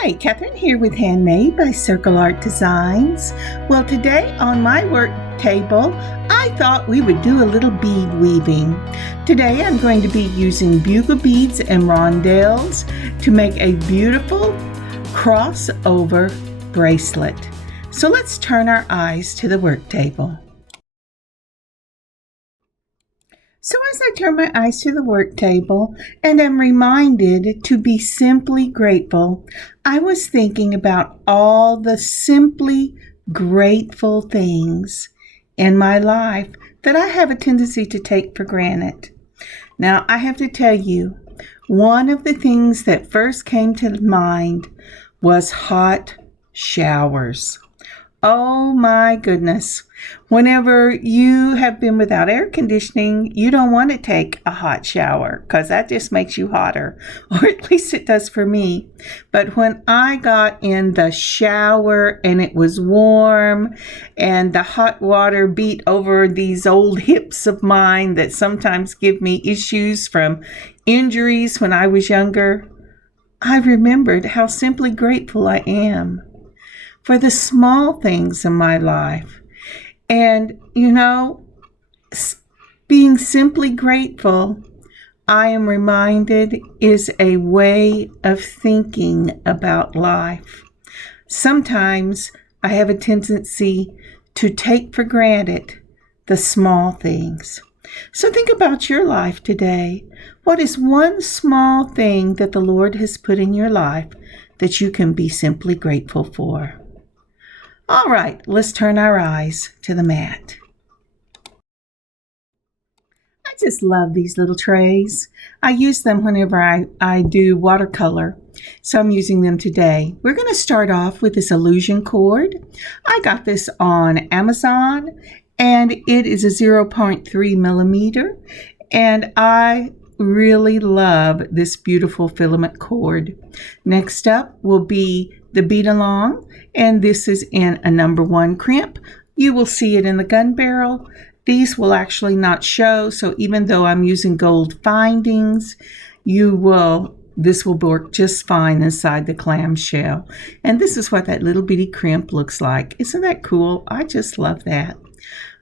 Hi, Kathryn here with Handmade by Designs. Well, today on my work table, I thought we would do a little bead weaving. Today I'm going to be using bugle beads and rondelles to make a beautiful crossover bracelet. So let's turn our eyes to the work table. So as I turn my eyes to the work table and am reminded to be simply grateful, I was thinking about all the simply grateful things in my life that I have a tendency to take for granted. Now, I have to tell you, one of the things that first came to mind was hot showers. Oh my goodness. Whenever you have been without air conditioning, you don't want to take a hot shower because that just makes you hotter, or at least it does for me. But when I got in the shower and it was warm and the hot water beat over these old hips of mine that sometimes give me issues from injuries when I was younger, I remembered how simply grateful I am for the small things in my life. And, being simply grateful, I am reminded, is a way of thinking about life. Sometimes I have a tendency to take for granted the small things. So think about your life today. What is one small thing that the Lord has put in your life that you can be simply grateful for? All right, let's turn our eyes to the mat. I just love these little trays. I use them whenever I do watercolor, so I'm using them today. We're going to start off with this illusion cord. I got this on Amazon, and it is a 0.3 millimeter, and I really love this beautiful filament cord. Next up will be the bead along, and this is in a number 1 crimp. You will see it in the gun barrel. These will actually not show, so even though I'm using gold findings, this will work just fine inside the clamshell. And this is what that little bitty crimp looks like. Isn't that cool? I just love that.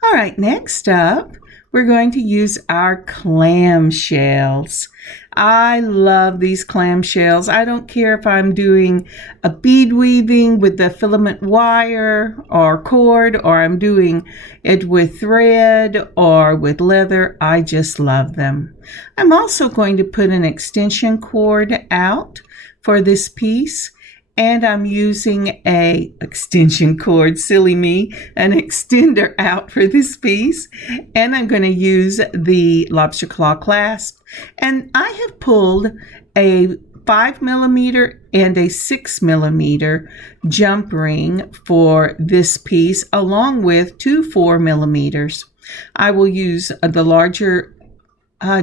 All right, next up, we're going to use our clamshells. I love these clamshells. I don't care if I'm doing a bead weaving with the filament wire or cord, or I'm doing it with thread or with leather. I just love them. I'm also going to put an extension cord out for this piece. And I'm using an extension cord, silly me, an extender out for this piece. And I'm going to use the lobster claw clasp. And I have pulled a 5 millimeter and a 6 millimeter jump ring for this piece, along with 2 4 millimeters. I will use the larger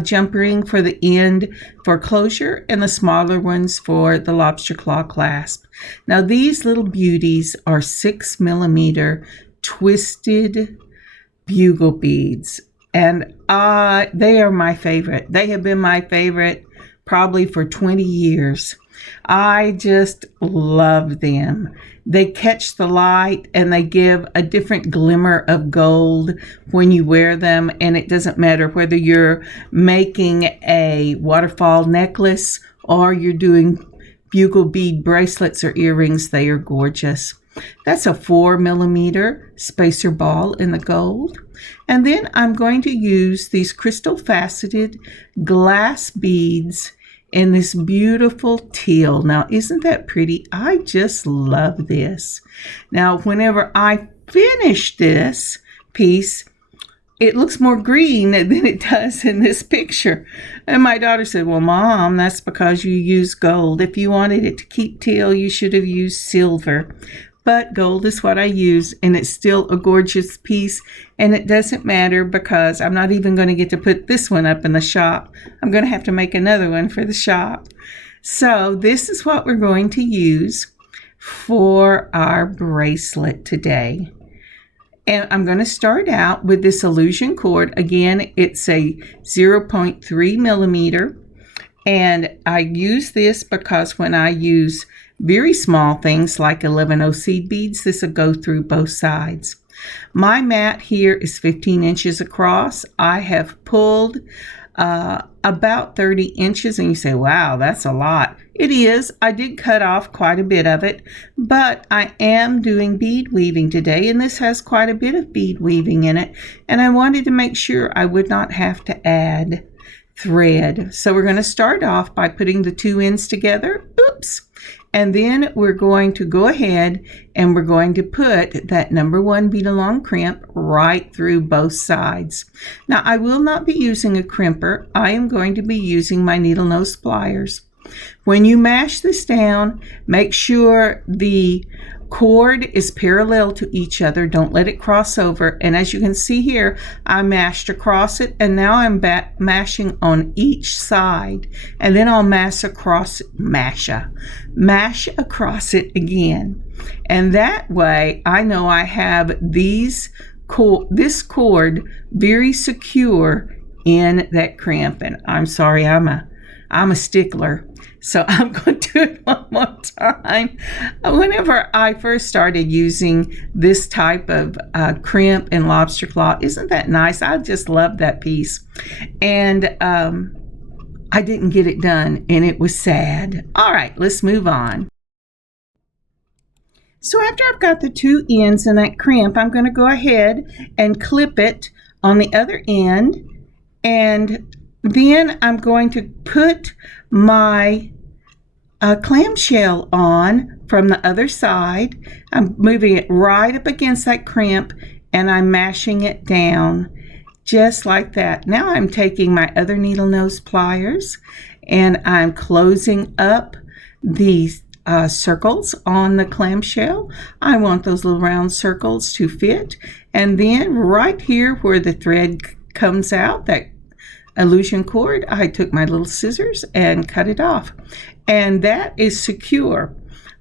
jump ring for the end for closure and the smaller ones for the lobster claw clasp. Now these little beauties are 6 millimeter twisted bugle beads, and they are my favorite. They have been my favorite probably for 20 years. I just love them. They catch the light and they give a different glimmer of gold when you wear them, and it doesn't matter whether you're making a waterfall necklace or you're doing bugle bead bracelets or earrings. They are gorgeous. That's a 4 millimeter spacer ball in the gold. And then I'm going to use these crystal faceted glass beads in this beautiful teal. Now, isn't that pretty? I just love this. Now, whenever I finish this piece, it looks more green than it does in this picture. And my daughter said, well, Mom, that's because you use gold. If you wanted it to keep teal, you should have used silver. But gold is what I use, and it's still a gorgeous piece, and it doesn't matter because I'm not even going to get to put this one up in the shop. I'm going to have to make another one for the shop. So this is what we're going to use for our bracelet today. And I'm going to start out with this illusion cord. Again, it's a 0.3 millimeter. And I use this because when I use very small things like 11 seed beads, this will go through both sides. My mat here is 15 inches across. I have pulled about 30 inches, and you say, wow, that's a lot. It is. I did cut off quite a bit of it, but I am doing bead weaving today, and this has quite a bit of bead weaving in it, and I wanted to make sure I would not have to add thread. So we're going to start off by putting the two ends together. Oops. And then we're going to go ahead and we're going to put that number 1 bead along crimp right through both sides. Now I will not be using a crimper. I am going to be using my needle nose pliers. When you mash this down, make sure the cord is parallel to each other. Don't let it cross over. And as you can see here, I mashed across it, and now I'm mashing on each side, and then I'll mash across it again. And that way I know I have this cord very secure in that crimp. And I'm sorry, I'm a stickler, so I'm going to do it one more time. Whenever I first started using this type of crimp and lobster claw, isn't that nice? I just love that piece. And I didn't get it done, and it was sad. All right, let's move on. So after I've got the two ends in that crimp, I'm going to go ahead and clip it on the other end, and then I'm going to put my clamshell on from the other side. I'm moving it right up against that crimp, and I'm mashing it down just like that. Now I'm taking my other needle nose pliers, and I'm closing up these circles on the clamshell. I want those little round circles to fit. And then right here where the thread comes out, that illusion cord, I took my little scissors and cut it off, and that is secure.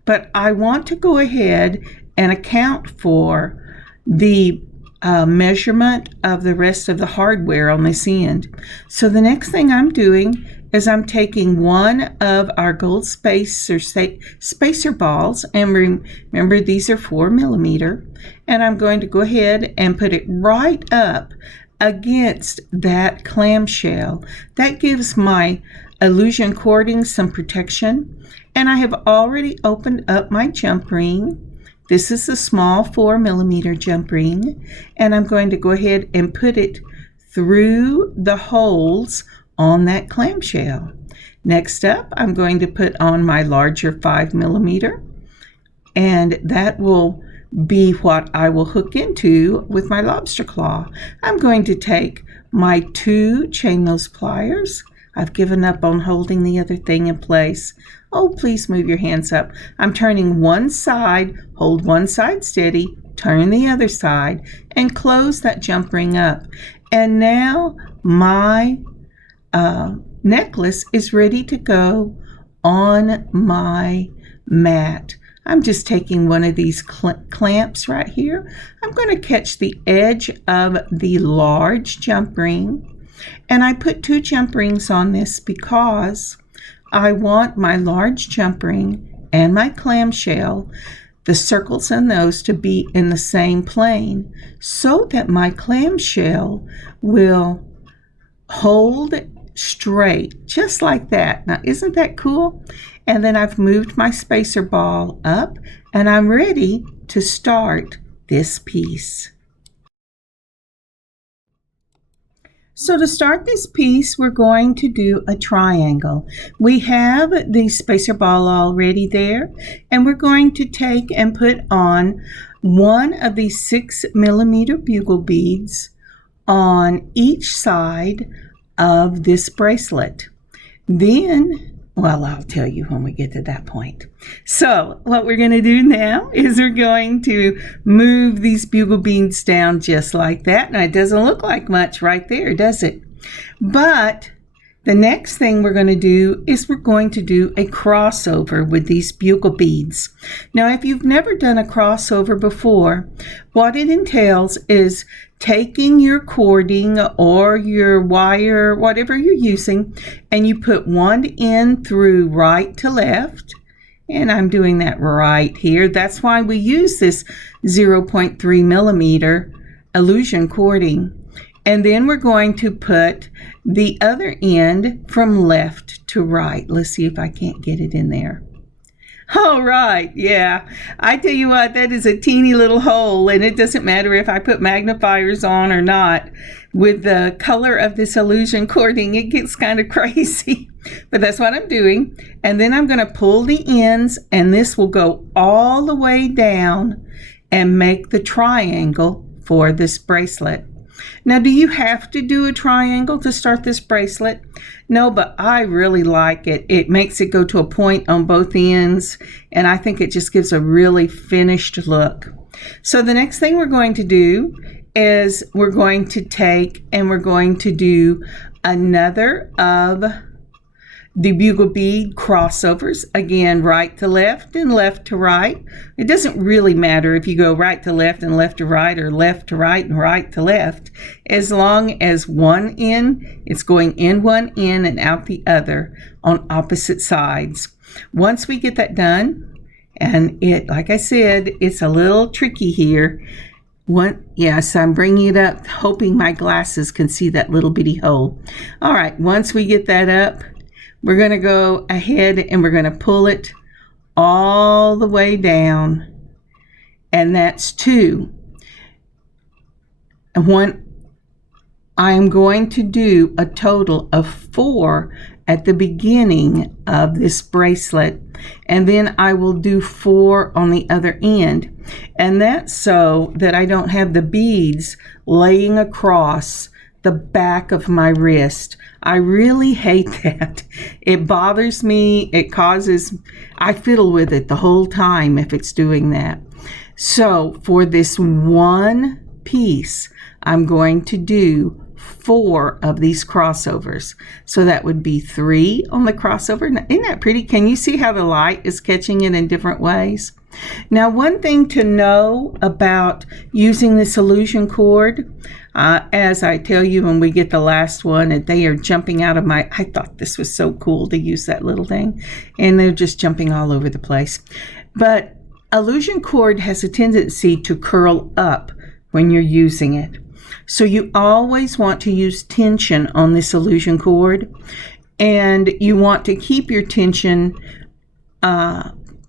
But I want to go ahead and account for the measurement of the rest of the hardware on this end. So the next thing I'm doing is I'm taking one of our gold spacer balls, and remember these are 4 millimeter, and I'm going to go ahead and put it right up against that clamshell. That gives my illusion cording some protection. And I have already opened up my jump ring. This is a small 4 millimeter jump ring, and I'm going to go ahead and put it through the holes on that clamshell. Next up, I'm going to put on my larger 5 millimeter, and that will be what I will hook into with my lobster claw. I'm going to take my 2 chain nose pliers. I've given up on holding the other thing in place. Oh, please move your hands up. I'm turning one side, hold one side steady, turn the other side, and close that jump ring up. And now my necklace is ready to go on my mat. I'm just taking one of these clamps right here. I'm going to catch the edge of the large jump ring, and I put 2 jump rings on this because I want my large jump ring and my clamshell, the circles in those, to be in the same plane so that my clamshell will hold straight, just like that. Now, isn't that cool? And then I've moved my spacer ball up, and I'm ready to start this piece. So to start this piece, we're going to do a triangle. We have the spacer ball already there, and we're going to take and put on one of these 6 millimeter bugle beads on each side of this bracelet. Then, well, I'll tell you when we get to that point. So what we're going to do now is we're going to move these bugle beads down just like that. Now, it doesn't look like much right there, does it? But The next thing we're going to do is we're going to do a crossover with these bugle beads. Now, if you've never done a crossover before, what it entails is taking your cording or your wire, whatever you're using, and you put one end through right to left. And I'm doing that right here. That's why we use this 0.3 millimeter illusion cording. And then we're going to put the other end from left to right. Let's see if I can't get it in there. All right, yeah. I tell you what, that is a teeny little hole, and it doesn't matter if I put magnifiers on or not. With the color of this illusion cording, it gets kind of crazy. But that's what I'm doing. And then I'm going to pull the ends, and this will go all the way down and make the triangle for this bracelet. Now, do you have to do a triangle to start this bracelet? No, but I really like it. It makes it go to a point on both ends, and I think it just gives a really finished look. So the next thing we're going to do is we're going to take and we're going to do another of the bugle bead crossovers. Again, right to left and left to right. It doesn't really matter if you go right to left and left to right, or left to right and right to left, as long as one end, it's going in one end and out the other on opposite sides. Once we get that done, and it, like I said, it's a little tricky here. Yes, I'm bringing it up, hoping my glasses can see that little bitty hole. All right, once we get that up, we're going to go ahead and we're going to pull it all the way down, and that's 2. And I am going to do a total of 4 at the beginning of this bracelet, and then I will do 4 on the other end, and that's so that I don't have the beads laying across the back of my wrist. I really hate that. It bothers me. I fiddle with it the whole time if it's doing that. So for this one piece, I'm going to do 4 of these crossovers. So that would be 3 on the crossover. Isn't that pretty? Can you see how the light is catching it in different ways? Now, one thing to know about using this illusion cord, as I tell you when we get the last one, and they are jumping out of I thought this was so cool to use that little thing, and they're just jumping all over the place. But illusion cord has a tendency to curl up when you're using it. So you always want to use tension on this illusion cord, and you want to keep your tension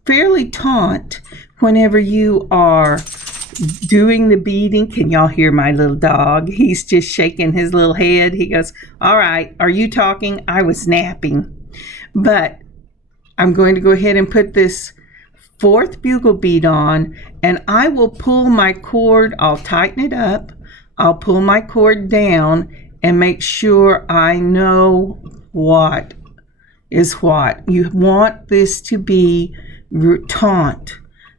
fairly taut whenever you are doing the beading. Can y'all hear my little dog? He's just shaking his little head. He goes, all right, are you talking? I was napping. But I'm going to go ahead and put this 4th bugle bead on, and I will pull my cord. I'll tighten it up. I'll pull my cord down and make sure I know what is what. You want this to be taut,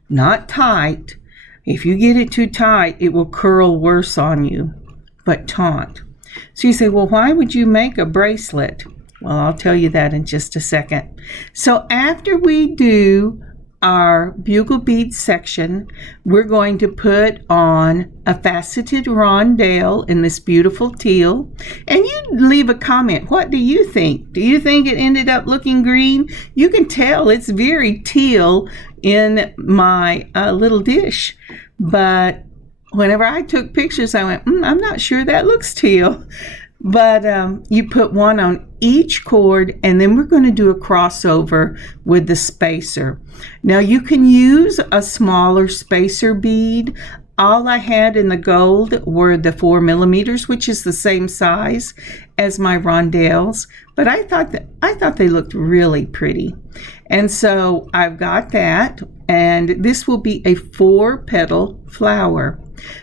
not tight. If you get it too tight, it will curl worse on you, but taut. So you say, well, why would you make a bracelet? Well, I'll tell you that in just a second. So after we do our bugle bead section, we're going to put on a faceted rondelle in this beautiful teal, and you leave a comment. What do you think? Do you think it ended up looking green? You can tell it's very teal in my little dish, but whenever I took pictures, I went, I'm not sure that looks teal. But you put one on each cord, and then we're going to do a crossover with the spacer. Now you can use a smaller spacer bead. All I had in the gold were the 4 millimeters, which is the same size as my rondelles, but I thought they looked really pretty. And so I've got that, and this will be a 4-petal flower.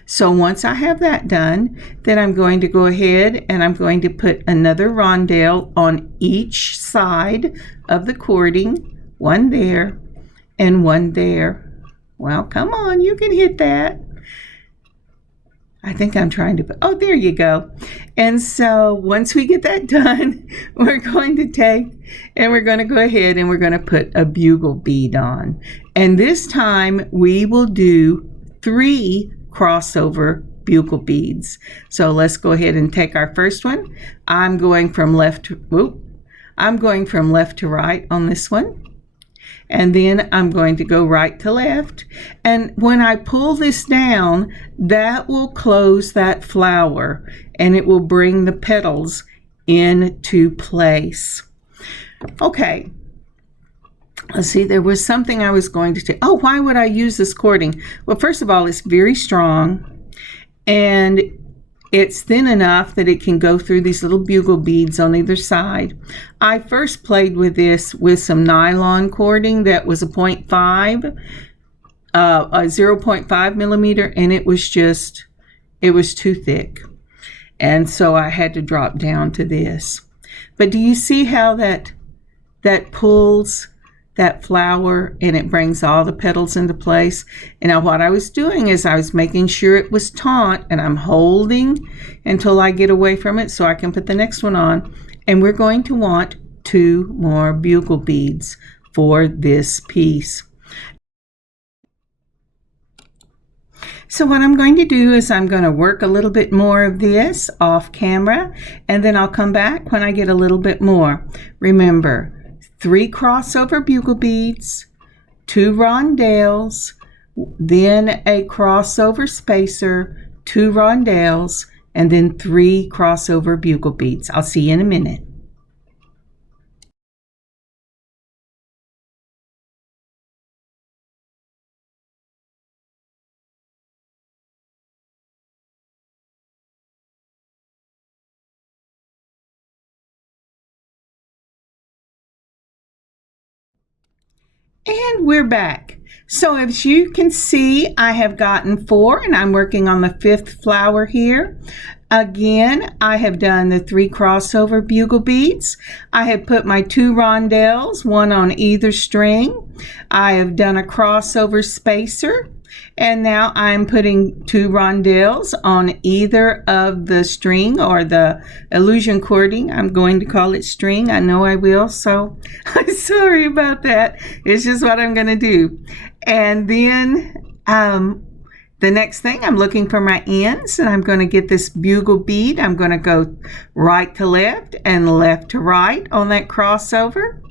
So once I have that done, then I'm going to go ahead and I'm going to put another rondelle on each side of the cording, one there and one there. Well, come on, you can hit that. I think I'm trying to put, oh, there you go. And so once we get that done, we're going to take and we're going to go ahead and we're going to put a bugle bead on. And this time we will do 3 crossover bugle beads. So let's go ahead and take our first one. I'm going from left to right on this one. And then I'm going to go right to left. And when I pull this down, that will close that flower and it will bring the petals into place. Okay. Let's see, there was something I was going to say. Oh, why would I use this cording? Well, first of all, it's very strong and it's thin enough that it can go through these little bugle beads on either side. I first played with this with some nylon cording that was a 0.5 millimeter, and it was too thick. And so I had to drop down to this. But do you see how that pulls that flower and it brings all the petals into place? And now what I was doing is I was making sure it was taut, and I'm holding until I get away from it so I can put the next one on. And we're going to want 2 more bugle beads for this piece. So what I'm going to do is I'm going to work a little bit more of this off camera, and then I'll come back when I get a little bit more. Remember, 3 crossover bugle beads, 2 rondelles, then a crossover spacer, 2 rondelles, and then 3 crossover bugle beads. I'll see you in a minute. And we're back. So as you can see, I have gotten 4 and I'm working on the 5th flower here. Again, I have done the 3 crossover bugle beads. I have put my 2 rondelles, 1 on either string. I have done a crossover spacer. And now I'm putting 2 rondelles on either of the string or the illusion cording. I'm going to call it string. I know I will, so I'm sorry about that. It's just what I'm going to do. And then the next thing, I'm looking for my ends, and I'm going to get this bugle bead. I'm going to go right to left and left to right on that crossover.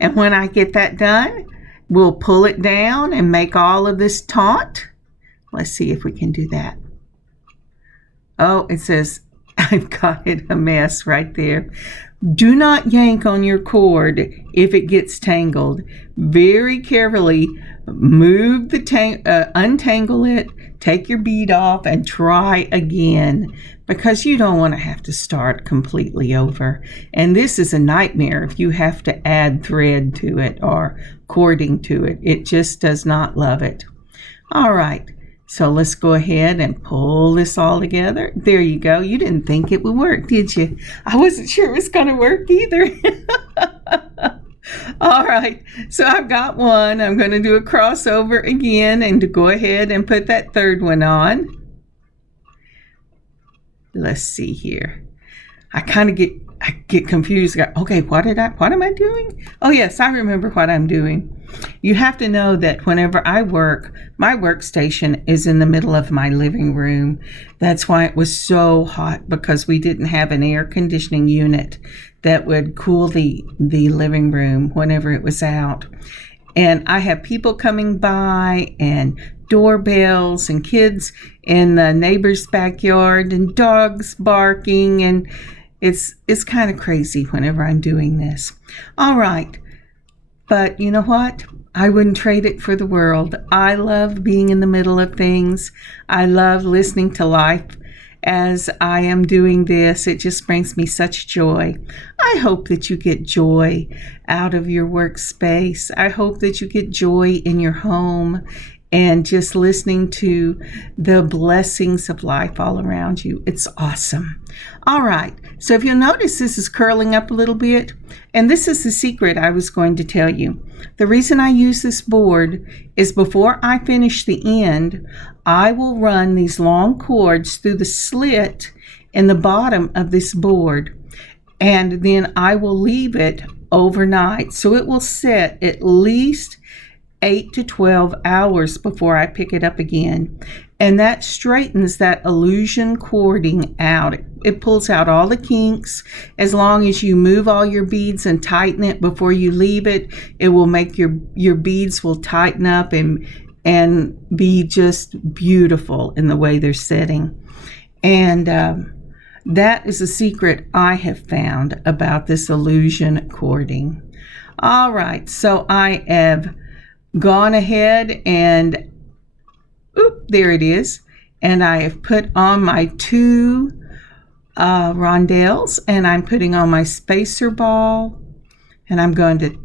And when I get that done, we'll pull it down and make all of this taut. Let's see if we can do that. Oh, it says I've got it a mess right there. Do not yank on your cord if it gets tangled. Very carefully move the untangle it, take your bead off, and try again, because you don't want to have to start completely over. And this is a nightmare if you have to add thread to it or cording to it. It just does not love it. All right, so let's go ahead and pull this all together. There you go. You didn't think it would work, did you? I wasn't sure it was going to work either. All right, so I've got one. I'm going to do a crossover again and to go ahead and put that 3rd one on. Let's see here. I get confused. Okay, what am I doing? Oh yes, I remember what I'm doing. You have to know that whenever I work, my workstation is in the middle of my living room. That's why it was so hot, because we didn't have an air conditioning unit that would cool the living room whenever it was out. And I have people coming by and doorbells and kids in the neighbor's backyard and dogs barking, and it's kind of crazy whenever I'm doing this. All right, but you know what? I wouldn't trade it for the world. I love being in the middle of things. I love listening to life as I am doing this. It just brings me such joy. I hope that you get joy out of your workspace. I hope that you get joy in your home and just listening to the blessings of life all around you. It's awesome. All right, so if you'll notice, this is curling up a little bit, and this is the secret I was going to tell you. The reason I use this board is before I finish the end, I will run these long cords through the slit in the bottom of this board, and then I will leave it overnight, so it will set at least 8 to 12 hours before I pick it up again. And that straightens that illusion cording out. It pulls out all the kinks. As long as you move all your beads and tighten it before you leave it, it will make your beads will tighten up and be just beautiful in the way they're setting. And that is a secret I have found about this illusion cording. All right, so I have gone ahead and there it is, and I have put on my 2 rondelles, and I'm putting on my spacer ball, and I'm going to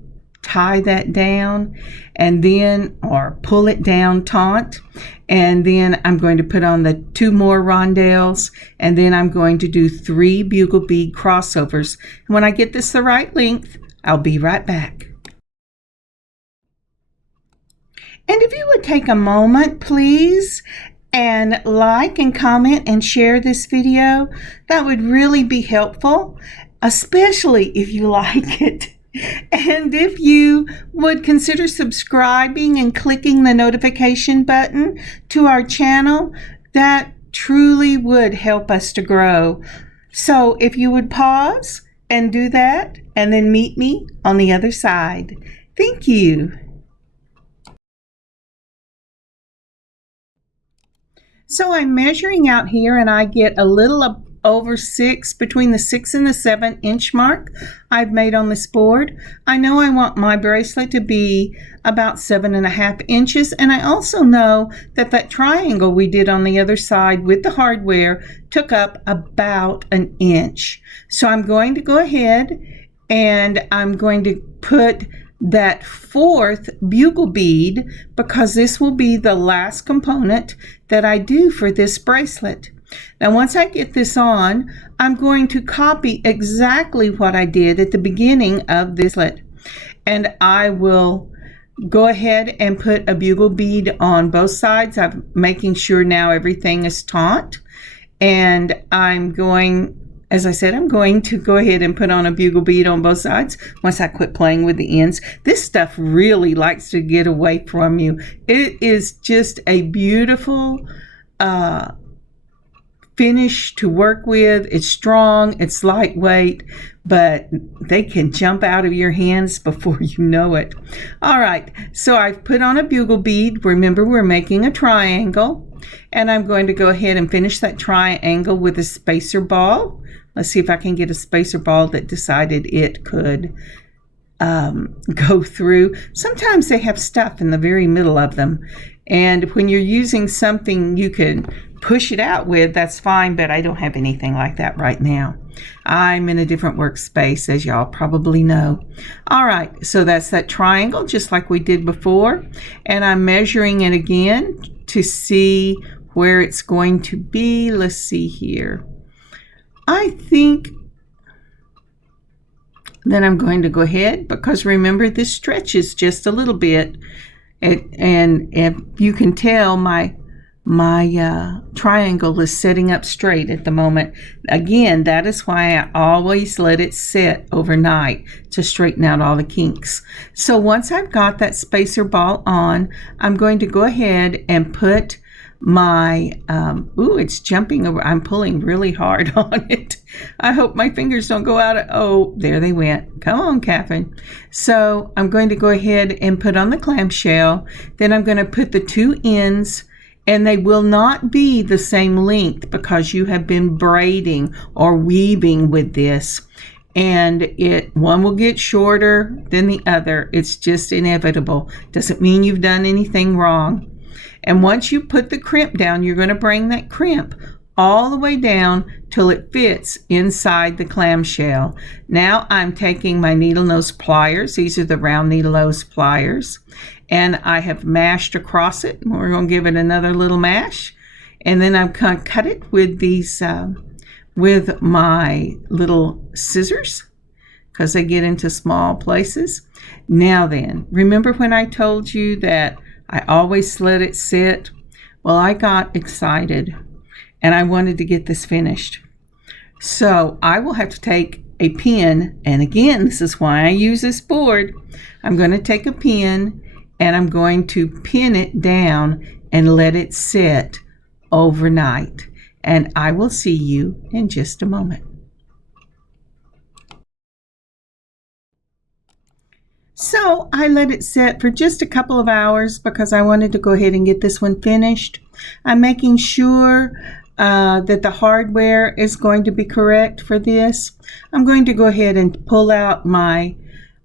tie that down and then, or pull it down taut, and then I'm going to put on the 2 more rondelles, and then I'm going to do 3 bugle bead crossovers. And when I get this the right length, I'll be right back. And if you would take a moment, please, and like and comment and share this video, that would really be helpful, especially if you like it. And if you would consider subscribing and clicking the notification button to our channel, that truly would help us to grow. So if you would pause and do that, and then meet me on the other side. Thank you. So I'm measuring out here, and I get a little over 6, between the 6 and the 7 inch mark I've made on this board. I know I want my bracelet to be about 7.5 inches, and I also know that that triangle we did on the other side with the hardware took up about 1 inch. So I'm going to go ahead and I'm going to put that 4th bugle bead, because this will be the last component that I do for this bracelet. Now once I get this on, I'm going to copy exactly what I did at the beginning of this bracelet, and I will go ahead and put a bugle bead on both sides. I'm making sure now everything is taut, and I'm going, as I said, I'm going to go ahead and put on a bugle bead on both sides once I quit playing with the ends. This stuff really likes to get away from you. It is just a beautiful finish to work with. It's strong, it's lightweight, but they can jump out of your hands before you know it. All right, so I've put on a bugle bead. Remember, we're making a triangle, and I'm going to go ahead and finish that triangle with a spacer ball. Let's see if I can get a spacer ball that decided it could go through. Sometimes they have stuff in the very middle of them, and when you're using something you can push it out with, that's fine, but I don't have anything like that right now. I'm in a different workspace, as y'all probably know. All right, so that's that triangle, just like we did before, and I'm measuring it again to see where it's going to be. Let's see here. I think then I'm going to go ahead, because remember, this stretches just a little bit, and if you can tell, my triangle is setting up straight at the moment. Again, that is why I always let it set overnight to straighten out all the kinks. So once I've got that spacer ball on, I'm going to go ahead and put my it's jumping over. I'm pulling really hard on it. I hope my fingers don't go out. Oh, there they went. Come on, Kathryn. So I'm going to go ahead and put on the clamshell. Then I'm going to put the 2 ends, and they will not be the same length because you have been braiding or weaving with this, and one will get shorter than the other. It's just inevitable. Doesn't mean you've done anything wrong. And once you put the crimp down, you're going to bring that crimp all the way down till it fits inside the clamshell. Now I'm taking my needle nose pliers. These are the round needle nose pliers. And I have mashed across it. We're going to give it another little mash. And then I'm going to cut it with these, with my little scissors, because they get into small places. Now then, remember when I told you that I always let it sit? Well, I got excited and I wanted to get this finished. So I will have to take a pin, and again, this is why I use this board. I'm going to take a pin and I'm going to pin it down and let it sit overnight. And I will see you in just a moment. So I let it sit for just a couple of hours because I wanted to go ahead and get this one finished. I'm making sure that the hardware is going to be correct for this. I'm going to go ahead and pull out my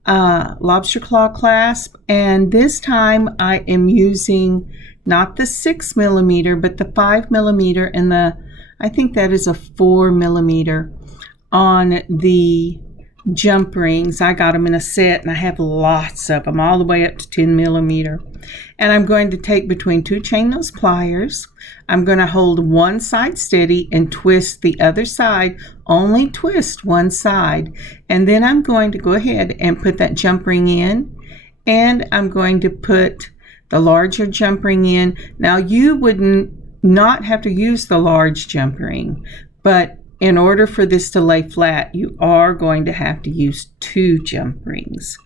lobster claw clasp, and this time I am using not the 6mm but the 5mm and I think that is a 4mm on the jump rings. I got them in a set and I have lots of them, all the way up to 10mm. And I'm going to take between two chain nose pliers. I'm going to hold one side steady and twist the other side, only twist one side. And then I'm going to go ahead and put that jump ring in, and I'm going to put the larger jump ring in. Now you wouldn't not have to use the large jump ring, but in order for this to lay flat, you are going to have to use two jump rings.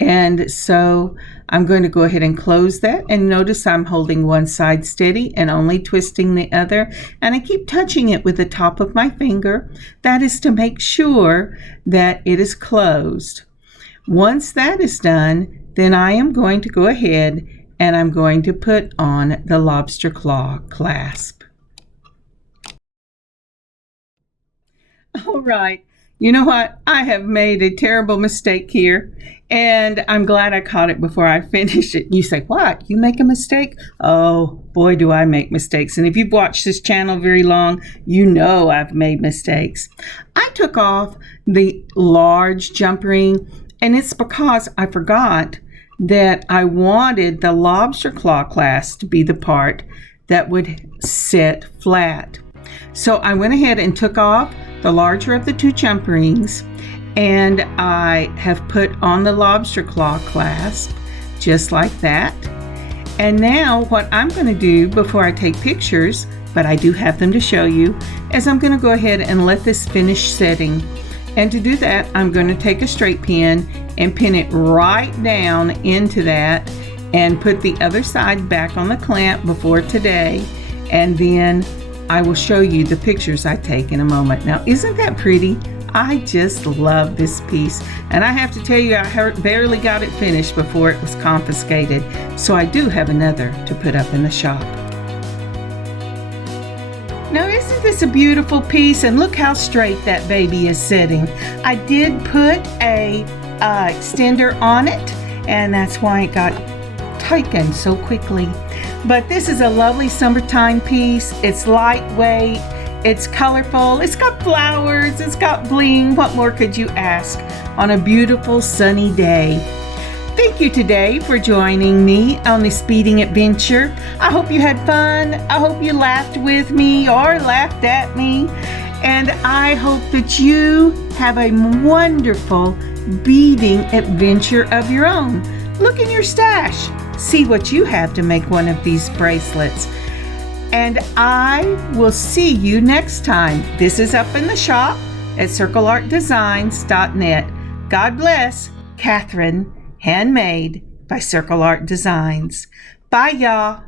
And so I'm going to go ahead and close that, and notice I'm holding one side steady and only twisting the other, and I keep touching it with the top of my finger. That is to make sure that it is closed. Once that is done, then I am going to go ahead and I'm going to put on the lobster claw clasp. All right, you know what? I have made a terrible mistake here, and I'm glad I caught it before I finished it. You say, what? You make a mistake? Oh, boy, do I make mistakes. And if you've watched this channel very long, you know I've made mistakes. I took off the large jump ring, and it's because I forgot that I wanted the lobster claw clasp to be the part that would sit flat. So I went ahead and took off the larger of the two jump rings, and I have put on the lobster claw clasp just like that. And now what I'm going to do before I take pictures, but I do have them to show you, is I'm going to go ahead and let this finish setting. And to do that, I'm going to take a straight pin and pin it right down into that and put the other side back on the clamp before today, and then I will show you the pictures I take in a moment. Now, isn't that pretty? I just love this piece, and I have to tell you, I barely got it finished before it was confiscated, so I do have another to put up in the shop. Now, isn't this a beautiful piece? And look how straight that baby is sitting. I did put a extender on it, and that's why it got taken so quickly. But this is a lovely summertime piece. It's lightweight, it's colorful, it's got flowers, it's got bling. What more could you ask on a beautiful sunny day? Thank you today for joining me on this beading adventure. I hope you had fun. I hope you laughed with me or laughed at me. And I hope that you have a wonderful beading adventure of your own. Look in your stash. See what you have to make one of these bracelets. And I will see you next time. This is up in the shop at circleartdesigns.net. God bless. Kathryn, Handmade by Circle Art Designs. Bye, y'all.